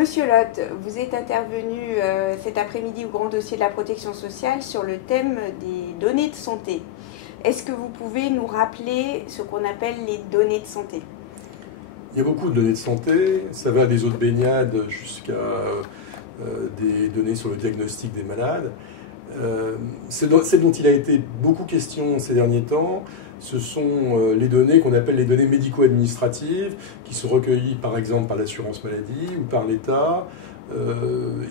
Monsieur Lotte, vous êtes intervenu cet après-midi au Grand Dossier de la Protection Sociale sur le thème des données de santé. Est-ce que vous pouvez nous rappeler ce qu'on appelle les données de santé? Il y a beaucoup de données de santé, ça va des eaux de baignade jusqu'à des données sur le diagnostic des malades. Ce dont il a été beaucoup question ces derniers temps, ce sont les données qu'on appelle les données médico-administratives, qui sont recueillies par exemple par l'assurance maladie ou par l'État,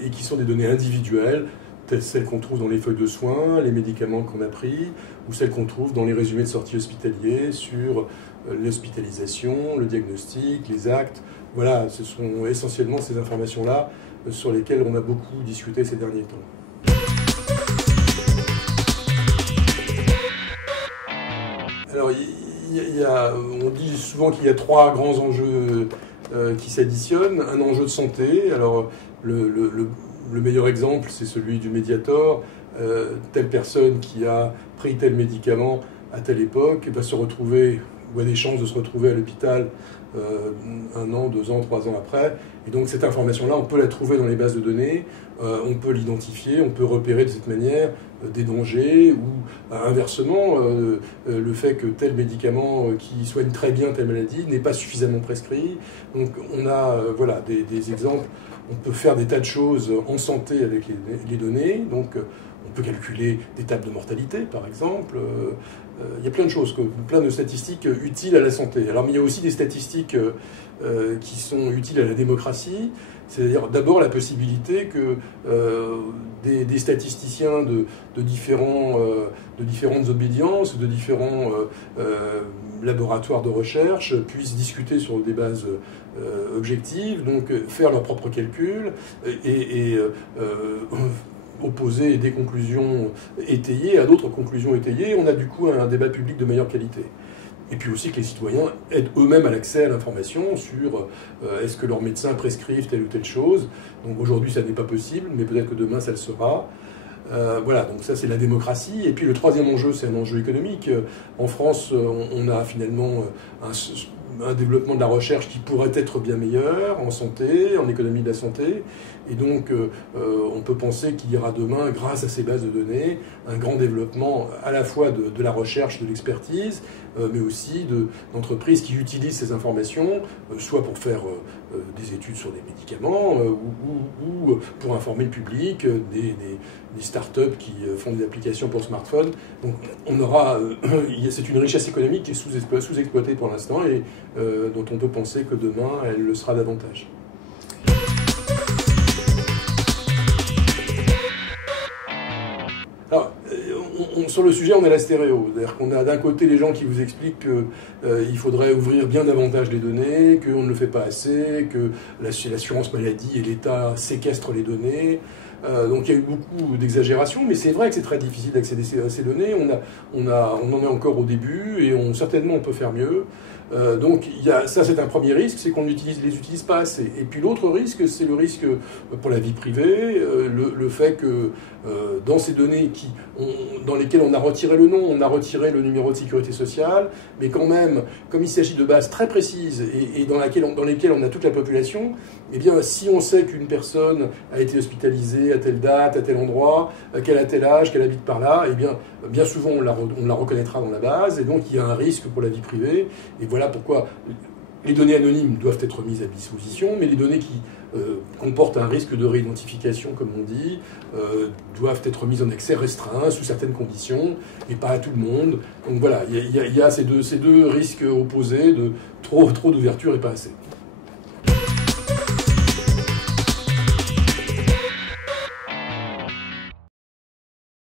et qui sont des données individuelles, telles celles qu'on trouve dans les feuilles de soins, les médicaments qu'on a pris, ou celles qu'on trouve dans les résumés de sortie hospitaliers sur l'hospitalisation, le diagnostic, les actes. Voilà, ce sont essentiellement ces informations-là sur lesquelles on a beaucoup discuté ces derniers temps. Alors, on dit souvent qu'il y a trois grands enjeux qui s'additionnent. Un enjeu de santé. Alors, le meilleur exemple, c'est celui du Mediator. Telle personne qui a pris tel médicament à telle époque va se retrouver, ou a des chances de se retrouver à l'hôpital 1 an, 2 ans, 3 ans après. Et donc cette information-là, on peut la trouver dans les bases de données, on peut l'identifier, on peut repérer de cette manière des dangers ou inversement le fait que tel médicament qui soigne très bien telle maladie n'est pas suffisamment prescrit. Donc on a voilà, des exemples. On peut faire des tas de choses en santé avec les données. Donc on peut calculer des tables de mortalité, par exemple. Il y a plein de choses, plein de statistiques utiles à la santé. Alors, mais il y a aussi des statistiques qui sont utiles à la démocratie. C'est-à-dire d'abord la possibilité que des statisticiens de différentes obédiences, de différents laboratoires de recherche puissent discuter sur des bases objectives, donc faire leurs propres calculs et opposer des conclusions étayées à d'autres conclusions étayées. On a du coup un débat public de meilleure qualité. Et puis aussi que les citoyens aident eux-mêmes à l'accès à l'information sur est-ce que leurs médecins prescrivent telle ou telle chose. Donc aujourd'hui ça n'est pas possible, mais peut-être que demain ça le sera. Voilà, donc ça c'est la démocratie. Et puis le troisième enjeu, c'est un enjeu économique. En France, on a finalement un développement de la recherche qui pourrait être bien meilleur en santé, en économie de la santé. Et donc, on peut penser qu'il y aura demain, grâce à ces bases de données, un grand développement à la fois de la recherche, de l'expertise, mais aussi d'entreprises qui utilisent ces informations, soit pour faire des études sur des médicaments, ou pour informer le public, des start-up qui font des applications pour smartphones. Donc, on aura, c'est une richesse économique qui est sous-exploitée pour l'instant et dont on peut penser que demain, elle le sera davantage. Alors, sur le sujet, on a la stéréo. C'est-à-dire qu'on a d'un côté les gens qui vous expliquent qu'il faudrait ouvrir bien davantage les données, qu'on ne le fait pas assez, que l'assurance maladie et l'État séquestrent les données. Donc il y a eu beaucoup d'exagérations, mais c'est vrai que c'est très difficile d'accéder à ces données. On en est encore au début et certainement on peut faire mieux. Donc ça c'est un premier risque, c'est qu'on les utilise pas assez. Et puis l'autre risque, c'est le risque pour la vie privée, le fait que dans ces données dans lesquelles on a retiré le nom, on a retiré le numéro de sécurité sociale, mais quand même, comme il s'agit de bases très précises et dans lesquelles on a toute la population, eh bien si on sait qu'une personne a été hospitalisée à telle date, à tel endroit, qu'elle a tel âge, qu'elle habite par là, eh bien souvent on la reconnaîtra dans la base, et donc il y a un risque pour la vie privée. Et voilà pourquoi les données anonymes doivent être mises à disposition, mais les données qui comportent un risque de réidentification, comme on dit, doivent être mises en accès restreint, sous certaines conditions, et pas à tout le monde. Donc voilà, il y a ces deux risques opposés de trop d'ouverture et pas assez.